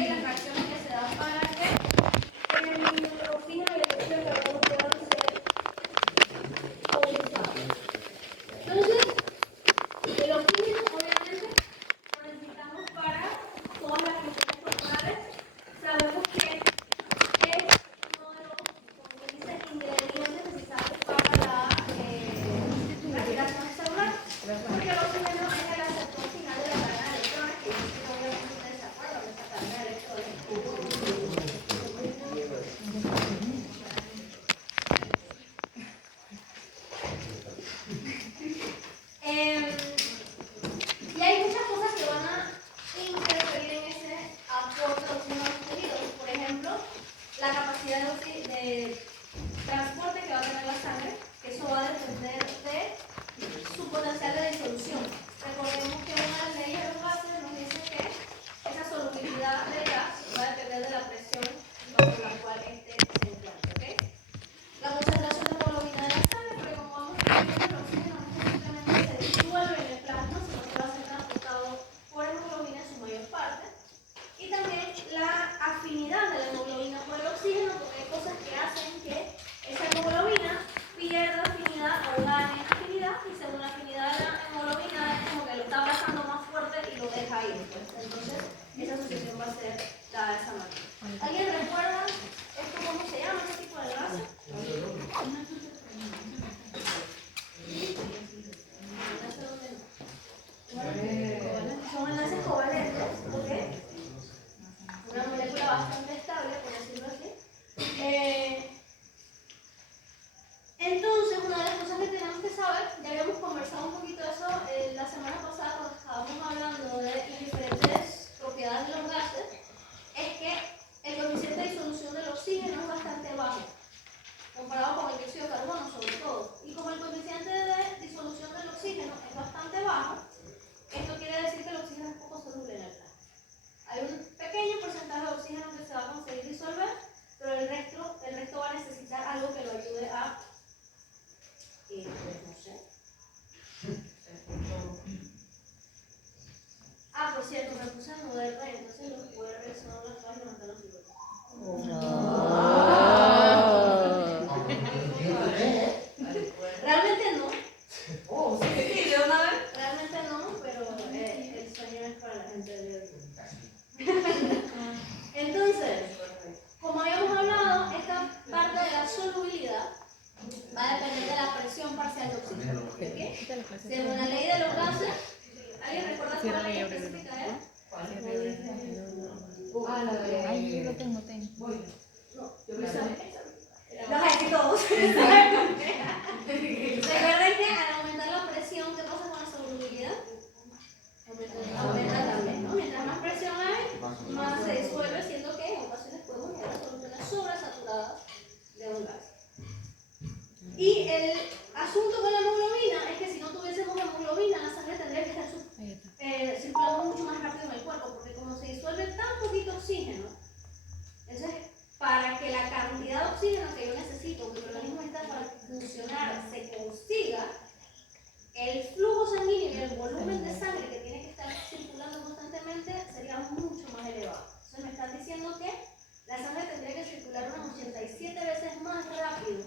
las reacciones que se dan para que el oxígeno y el dióxido de carbono puedan ser movilizados. Entonces, el oxígeno obviamente lo necesitamos para todas las funciones corporales. Sabemos que es uno de los, como dice, ingredientes necesarios para la respiración celular, porque el oxígeno es el aceptor final de la cadena de electrones, que obviamente ustedes se acuerdan de esta cadena de electrones. Y hay muchas cosas que van a interferir en ese aporte de oxígeno a los tejidos. Por ejemplo, la capacidad de transporte que va a tener la sangre, que eso va a depender de su potencial de disolución. Recordemos que una de las leyes de los gases nos dice que esa solubilidad del gas va a depender de la presión bajo la cual este se encuentra. ¿Okay? La concentración de hemoglobina de la sangre, porque como vamos a ver, el oxígeno no simplemente se disuelve en el plasma, sino que va a ser transportado por hemoglobina en su mayor parte. Y también la afinidad de la hemoglobina por el oxígeno, porque hay cosas que hacen que esa hemoglobina pierda afinidad o gane afinidad, y según la afinidad de la hemoglobina es como que lo está abrazando más fuerte y lo deja ir. Pues. Entonces, esa asociación va a ser dada de esa manera. ¿Alguien recuerda esto cómo se llama, este tipo de enlace? Son enlaces covalentes, ¿ok? Una molécula bastante estable, por decirlo así. Entonces, una de las cosas que tenemos que saber, ya habíamos conversado un poquito de eso la semana pasada cuando estábamos hablando de las diferentes propiedades de los gases, es que el coeficiente de disolución del oxígeno es bastante bajo, comparado con el dióxido de carbono sobre todo. Y como el coeficiente de disolución del oxígeno es bastante bajo, esto quiere decir que el oxígeno es poco soluble en el plasma. Hay un pequeño porcentaje de oxígeno que se va a conseguir disolver, pero el resto va a necesitar algo que lo ayude a, no sé. Ah, por cierto, me puse en moderna y entonces los QR son las cosas que levantan los libros. Realmente no. Oh, sí, de una vez. Realmente no, pero el sueño es para la gente de hoy. Entonces, como habíamos hablado, esta parte de la solubilidad va a depender de la presión parcial de oxígeno. ¿Okay? Según la ley de los gases, ¿alguien recuerda cuál es la ley específica? La de... Ay, yo lo tengo. No, yo me sabía. Los hay todos. Recuerden que al aumentar la presión, ¿qué pasa con la solubilidad? Aumenta también, ¿no? Mientras más presión hay, más se disuelve, siendo que en ocasiones podemos llegar a soluciones sobresaturadas de un gas. Y el asunto con la hemoglobina es que si no tuviésemos hemoglobina, la sangre tendría que estar circulando mucho más rápido en el cuerpo, porque como se disuelve tan poquito oxígeno, entonces para que la cantidad de oxígeno que yo necesito, que el organismo necesita para funcionar, se consiga, el flujo sanguíneo y el volumen de sangre que tiene que estar circulando constantemente sería mucho más elevado. Entonces me están diciendo que la sangre tendría que circular unas 87 veces más rápido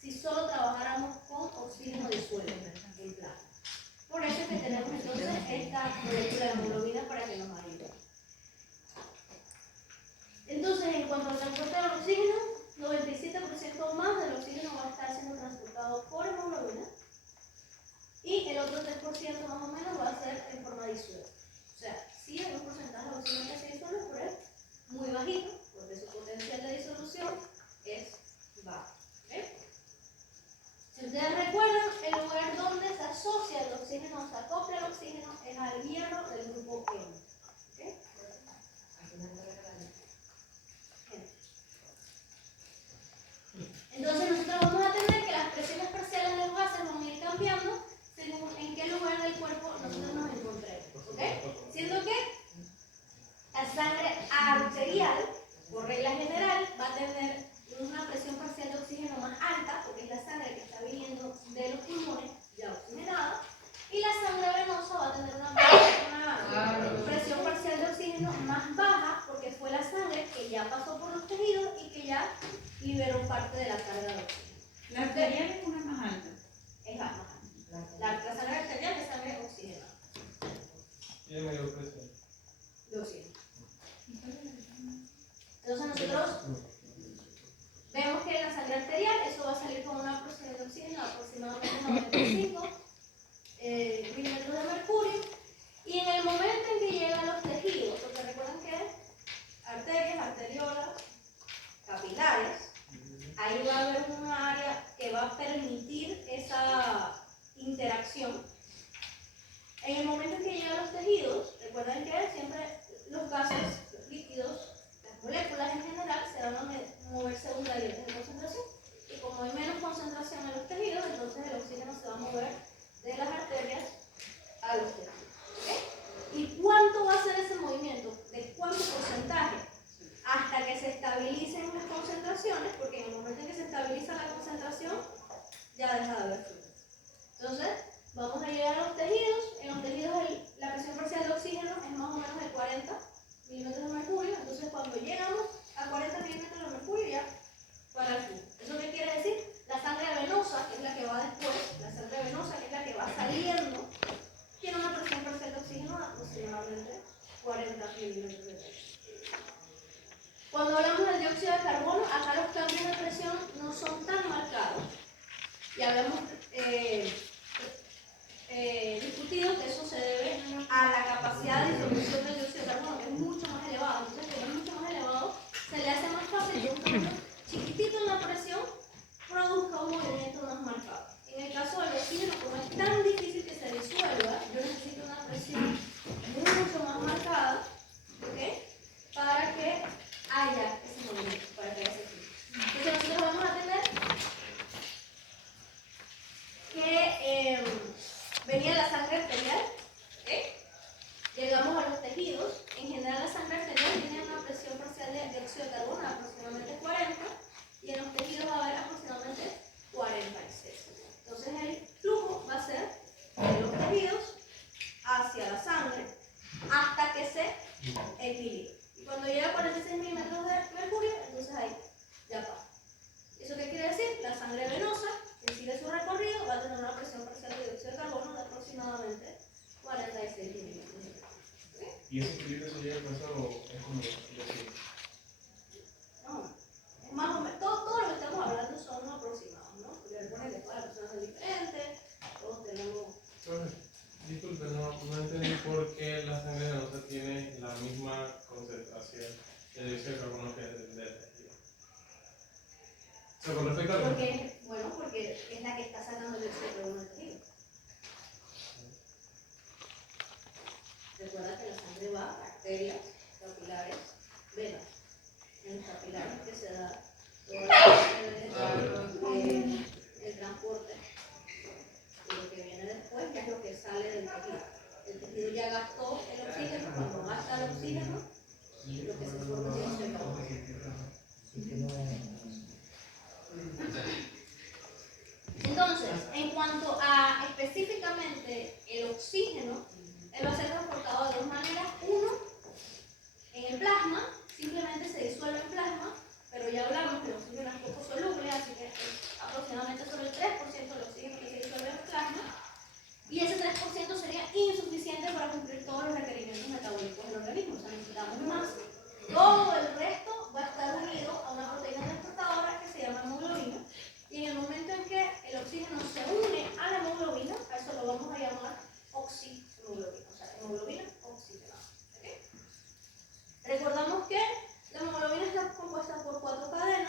si solo trabajáramos con oxígeno disuelto en plasma. Por eso es que tenemos entonces esta molécula de hemoglobina para que nos ayude. Entonces, en cuanto al transporte del oxígeno, 97% más del oxígeno va a estar siendo transportado por hemoglobina y el otro 3% más o menos va a ser en forma disuelta. O sea, sí hay un porcentaje de oxígeno que se disuelve, pero es muy bajito, porque su potencial de disolución es bajo. ¿Okay? Si ustedes recuerdan, el lugar donde se asocia el oxígeno, se acopla el oxígeno, es al hierro del grupo M. ¿Okay? Entonces nosotros vamos a tener que las presiones parciales de los gases van a ir cambiando según en qué lugar del cuerpo nosotros nos encontremos. ¿Okay? Siendo que la sangre arterial, por regla general, va a tener una presión parcial de oxígeno más alta, porque es la sangre que está viniendo de los pulmones ya oxigenada, y la sangre venosa va a tener una presión parcial de oxígeno más baja, porque fue la sangre que ya pasó por los tejidos y que ya liberó parte de la carga de oxígeno. La arterial es una más alta. Es más alta. La sangre arterial es sangre oxigenada. Y el mayor presión. De oxígeno. Entonces nosotros vemos que en la sangre arterial eso va a salir con una presión de oxígeno aproximadamente 95 milímetros de mercurio. Y en el momento en que llegan los tejidos, porque recuerden que arterias, arteriolas, capilares, ahí va a haber una área que va a permitir esa interacción. En el momento en que llegan los tejidos, recuerden que siempre los gases, los líquidos, las moléculas en general se van a mover según gradientes de concentración. Y como hay menos concentración en los tejidos, entonces el oxígeno se va a mover de las arterias a los tejidos. ¿Okay? ¿Y cuánto va a ser ese movimiento? ¿De cuánto porcentaje? Hasta que se estabilicen las concentraciones, porque en el momento en que se estabiliza la concentración, ya deja de haber flujo. Entonces, vamos a llegar a los tejidos. En los tejidos la presión parcial de oxígeno es más o menos de 40 milímetros de mercurio. Entonces, cuando llegamos a 40 milímetros de mercurio, ya para el flujo. ¿Eso qué quiere decir? La sangre venosa, que es la que va después, la sangre venosa, que es la que va saliendo, tiene una presión parcial de oxígeno de aproximadamente 40 milímetros de mercurio. Cuando hablamos del dióxido de carbono, acá los cambios de presión no son tan marcados. Ya habíamos discutido que eso se debe a la capacidad de disolución del dióxido de carbono, que es mucho más elevada. Entonces, como es mucho más elevado, se le hace más fácil que un cambio chiquitito en la presión produzca un movimiento más marcado. En el caso del oxígeno, como es tan difícil que se disuelva, yo necesito una presión mucho más marcada, ¿okay? Para que haya ese movimiento, para que haya ese flujo. Entonces nosotros vamos a tener que venía la sangre arterial, ¿okay? Llegamos a los tejidos. En general la sangre arterial tiene una presión parcial de dióxido de carbono de aproximadamente 40 y en los tejidos va a haber aproximadamente 46. Entonces el flujo va a ser de los tejidos hacia la sangre hasta que se equilibre. Y cuando llega a 46 milímetros de mercurio, entonces ahí ya pasa. ¿Eso qué quiere decir? La sangre venosa, que sigue su recorrido, va a tener una presión parcial de dióxido de carbono de aproximadamente 46 milímetros de mercurio. ¿Okay? ¿Y ese equilibrio se llega a alcanzar o es como decir? No, es más o menos, todo lo que estamos hablando son aproximados, ¿no? Porque recuerden que todas las personas son diferentes, todos tenemos... Disculpe, no entendí por qué la sangre venosa tiene la misma concentración de dióxido de carbono que del tejido. O sea, con respecto a... Porque es la que está sacando el dióxido de carbono del tejido. Recuerda que la sangre va a arterias, capilares, venas. En los capilares que se da todo el transporte. Y lo que viene después ya es lo que sale del tejido. El tejido ya gastó el oxígeno. Cuando gasta el oxígeno, lo que se forma es dióxido de carbono. Entonces, en cuanto a específicamente el oxígeno, él va a ser transportado de dos maneras. Uno, en el plasma, simplemente se disuelve en plasma, pero ya hablamos que el oxígeno es poco soluble, así que aproximadamente solo el 3% del oxígeno que se disuelve en plasma, y ese 3% sería insuficiente para cumplir todos los requerimientos metabólicos del organismo, o sea, necesitamos más. Todo el resto va a estar unido a una proteína transportadora que se llama hemoglobina, y en el momento en que el oxígeno se une a la hemoglobina, a eso lo vamos a llamar oxihemoglobina, o sea, hemoglobina oxigenada. ¿Okay? Recordamos que la hemoglobina está compuesta por 4 cadenas.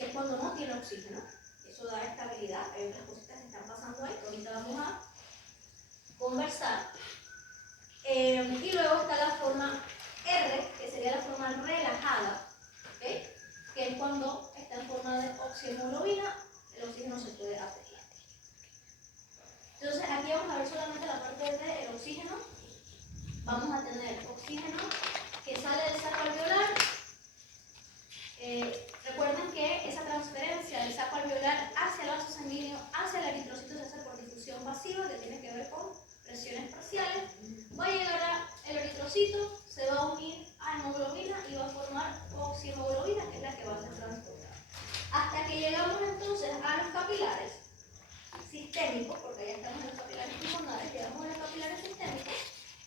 que es cuando no tiene oxígeno. Eso da estabilidad. Hay otras cositas que están pasando ahí, que ahorita vamos a conversar. Y luego está la forma R, que sería la forma relajada, ¿okay? Que es cuando está en forma de oxihemoglobina, el oxígeno se puede atenuar. Entonces aquí vamos a ver solamente la parte del oxígeno. Vamos a tener oxígeno que sale del saco alveolar. Recuerden que esa transferencia del saco alveolar hacia el vaso sanguíneo, hacia el eritrocito, se hace por difusión pasiva, que tiene que ver con presiones parciales. Va a llegar al eritrocito, se va a unir a hemoglobina y va a formar oxihemoglobina, que es la que va a ser transportada. Hasta que llegamos entonces a los capilares sistémicos, porque ya estamos en los capilares pulmonares, llegamos a los capilares sistémicos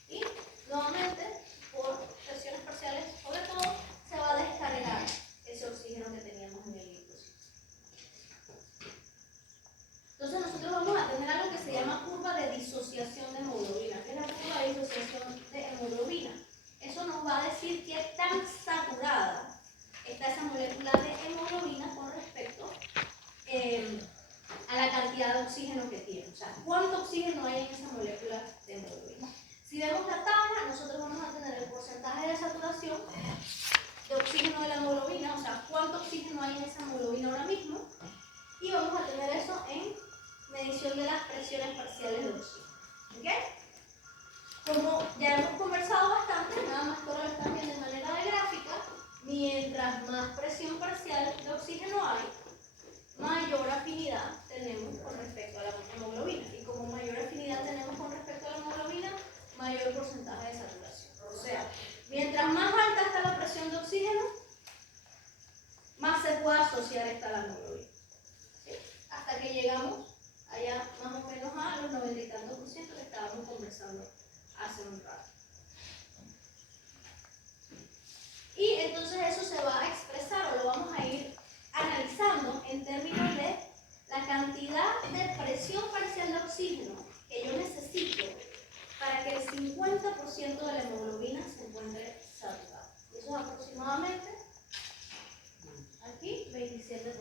y nuevamente por presiones parciales, sobre todo, se va a descargar ese oxígeno que teníamos en el eritrocito. Entonces nosotros vamos a tener algo que se llama curva de disociación de hemoglobina. ¿Qué es la curva de disociación de hemoglobina? Eso nos va a decir qué tan saturada está esa molécula de hemoglobina con respecto a la cantidad de oxígeno que tiene. O sea, cuánto oxígeno hay en esa molécula de hemoglobina. Si vemos la tabla, nosotros vamos a tener el porcentaje de saturación de oxígeno de la hemoglobina, o sea, cuánto oxígeno hay en esa hemoglobina ahora mismo, y vamos a tener eso en medición de las presiones parciales de oxígeno. ¿Ok? Como ya hemos conversado bastante, nada más que ahora lo están viendo de manera de gráfica, mientras más presión parcial de oxígeno hay, mayor afinidad tenemos con respecto a la hemoglobina. Y como mayor afinidad tenemos con respecto a la hemoglobina, mayor porcentaje de saturación. O sea, mientras más alta está la presión de oxígeno, más se puede asociar esta a la hemoglobina. ¿Sí? Hasta que llegamos allá más o menos a los 90 y tantos % que estábamos conversando hace un rato. Y entonces eso se va a expresar o lo vamos a ir analizando en términos de la cantidad de presión parcial de oxígeno que yo necesito para que el 50% de la hemoglobina se encuentre saturada. Y eso es aproximadamente aquí 27%.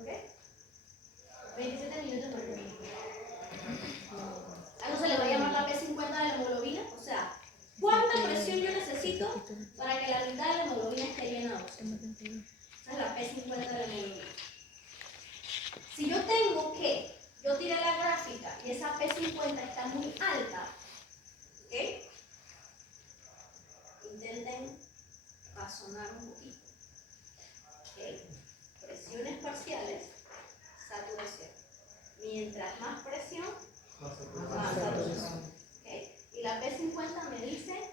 ¿Ok? 27 minutos por minuto. A eso se le va a llamar la P50 de la hemoglobina. O sea, ¿cuánta presión yo necesito para que la mitad de la hemoglobina esté llena de oxígeno? Esa es la P50 de la hemoglobina. Si yo tengo que, yo tiré la gráfica y esa P50 está muy alta, ¿ok? Intenten razonar un poquito. ¿Ok? Presiones parciales, saturación. Mientras más presión, más saturación. ¿Okay? Y la P50 me dice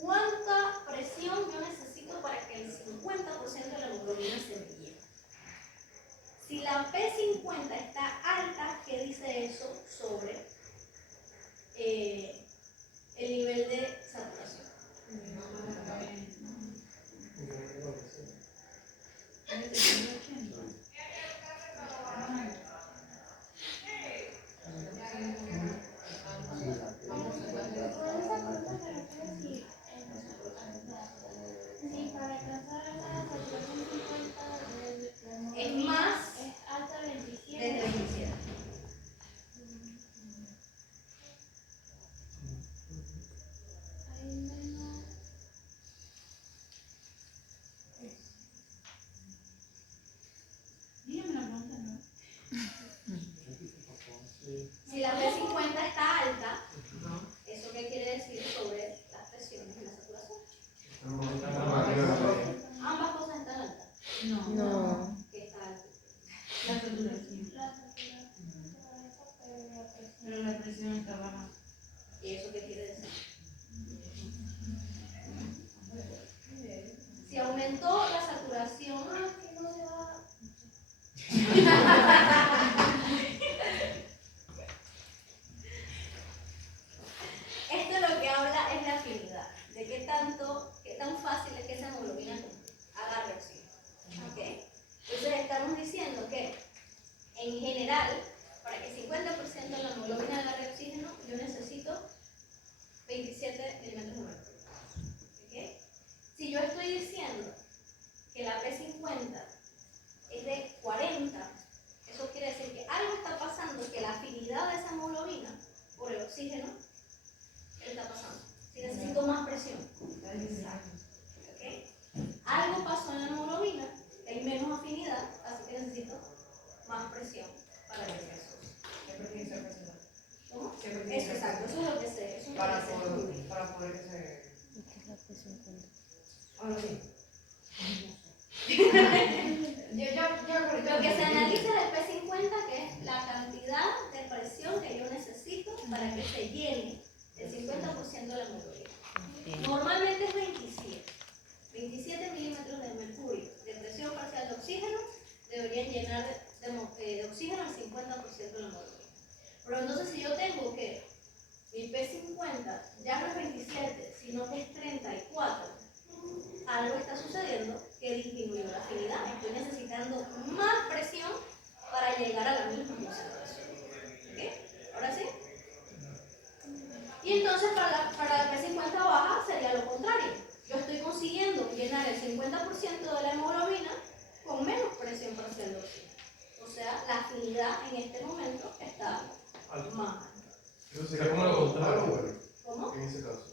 cuánta presión yo necesito para que el 50% de la hemoglobina se me llene. Si la P50 está alta, ¿qué dice eso sobre el nivel de saturación? Es más desde 27. Dígame la pregunta, ¿no? Si la P50 está alta, ¿eso qué quiere decir sobre las presiones y la saturación? Ambas cosas están altas. No. ¿Qué está alta? La saturación. Pero la presión está baja. ¿Y eso qué quiere decir? Si aumentó la saturación, ¿qué no se va? Esto lo que habla es la afinidad, de qué tan fácil es que esa hemoglobina agarre oxígeno. ¿Okay? Entonces estamos diciendo que en general, para que 50% de la hemoglobina agarre oxígeno, yo necesito 27 milímetros de mercurio. ¿Okay? Si yo estoy diciendo que la P50 menos afinidad, así que necesito más presión para que se asocie. Siempre tiene que ser presionado. ¿Cómo? Siempre tiene Eso, que ser exacto, eso es lo que sé, eso es lo para que sé poder, estudiar. para poder que se... ¿Qué es la presión cuando? Ahora sí. Lo que se analiza del P50, que es la cantidad de presión que yo necesito para que se llene el 50% de la hemoglobina. Normalmente es 27 milímetros de mercurio de presión parcial de oxígeno deberían llenar de oxígeno el 50% de la hemoglobina. Pero entonces si yo tengo que mi P50 ya no es 27, sino que es 34, algo está sucediendo que disminuyó la afinidad. Estoy necesitando más presión para llegar a la misma concentración. ¿Ok? ¿Ahora sí? Y entonces para la P50 baja sería lo contrario. Yo estoy consiguiendo llenar el 50% de la hemoglobina con menos presión parcial de oxígeno. O sea, la afinidad en este momento está más alta. Eso sería como lo contrario. ¿Cómo? En ese caso.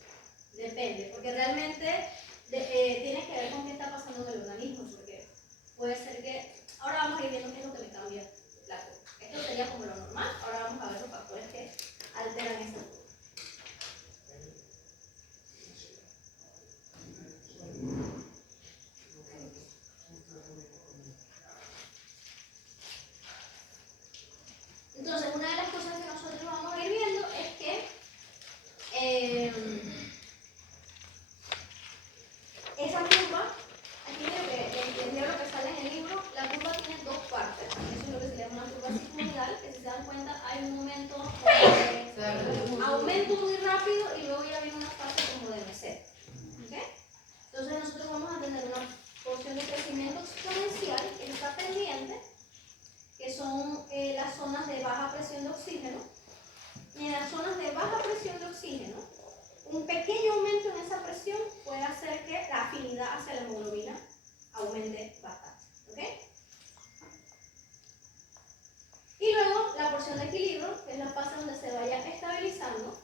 Depende, porque realmente tiene que ver con qué está pasando en el organismo, porque puede ser que, ahora vamos a ir viendo qué es lo que me cambia la curva. Esto sería como lo normal, ahora vamos a ver los factores que alteran esa curva. Entonces, una de las cosas que nosotros vamos a ir viendo es que esa curva, aquí les leo lo que sale en el libro, la curva tiene dos partes. Eso es lo que se llama una curva sigmoidal, que si se dan cuenta hay un momento de aumento muy rápido y luego ya viene una fase como de meseta. ¿Okay? Entonces nosotros vamos a tener una porción de crecimiento exponencial que está pendiente, que son las zonas de baja presión de oxígeno. Y en las zonas de baja presión de oxígeno, un pequeño aumento en esa presión puede hacer que la afinidad hacia la hemoglobina aumente bastante. ¿Ok? Y luego la porción de equilibrio, que es la fase donde se vaya estabilizando,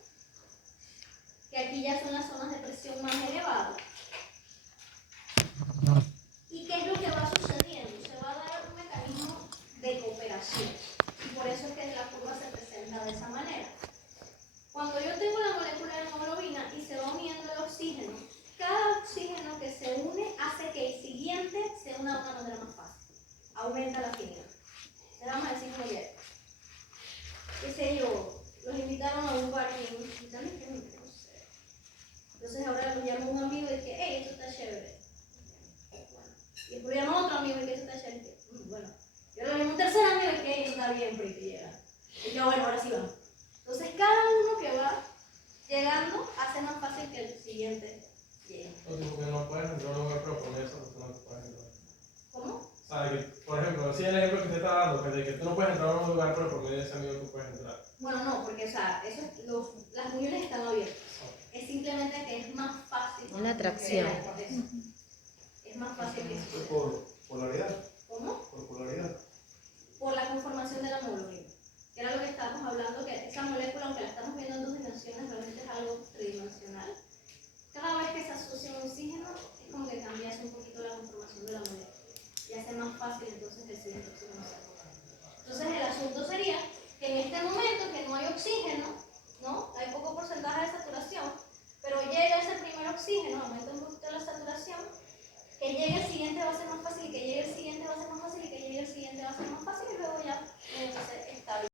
que aquí ya son las zonas de presión más elevadas. ¿Y qué es lo que va sucediendo? Se va a dar un mecanismo de cooperación. Y por eso es que la curva se presenta de esa manera. Cuando yo tengo la molécula de hemoglobina y se va uniendo el oxígeno, cada oxígeno que se une hace que el siguiente se una de una manera más fácil. Aumenta la afinidad. Le vamos a decir como ayer. ¿Qué sé yo? Los invitaron a un bar y no sé. Entonces ahora los llama un amigo y dice, hey, esto está chévere. Bueno. Y después llama a otro amigo y dice, esto está chévere. Bueno. Y ahora llama un tercer amigo y que está bien, pero que llega. Y yo, bueno, ahora sí vamos. Entonces cada uno que va llegando hace más fácil que el siguiente llegue. O sea, porque no puedes entrar a un lugar pero poner esa persona que puedes entrar. ¿Cómo? O sea, que, por ejemplo, si el ejemplo que te está dando, que de que tú no puedes entrar a un lugar pero por medio de ese amigo tú puedes entrar. Bueno, no, porque o sea, las uniones están abiertas. Es simplemente que es más fácil. Una atracción. Es más fácil que eso. Por polaridad. ¿Cómo? Por polaridad. Por la conformación de la hemoglobina. Que era lo que estábamos hablando, que esa molécula, aunque la estamos viendo en dos dimensiones, realmente es algo tridimensional. Cada vez que se asocia un oxígeno, es como que cambiase un poquito la conformación de la molécula. Y hace más fácil entonces que el siguiente oxígeno se asocie. Entonces el asunto sería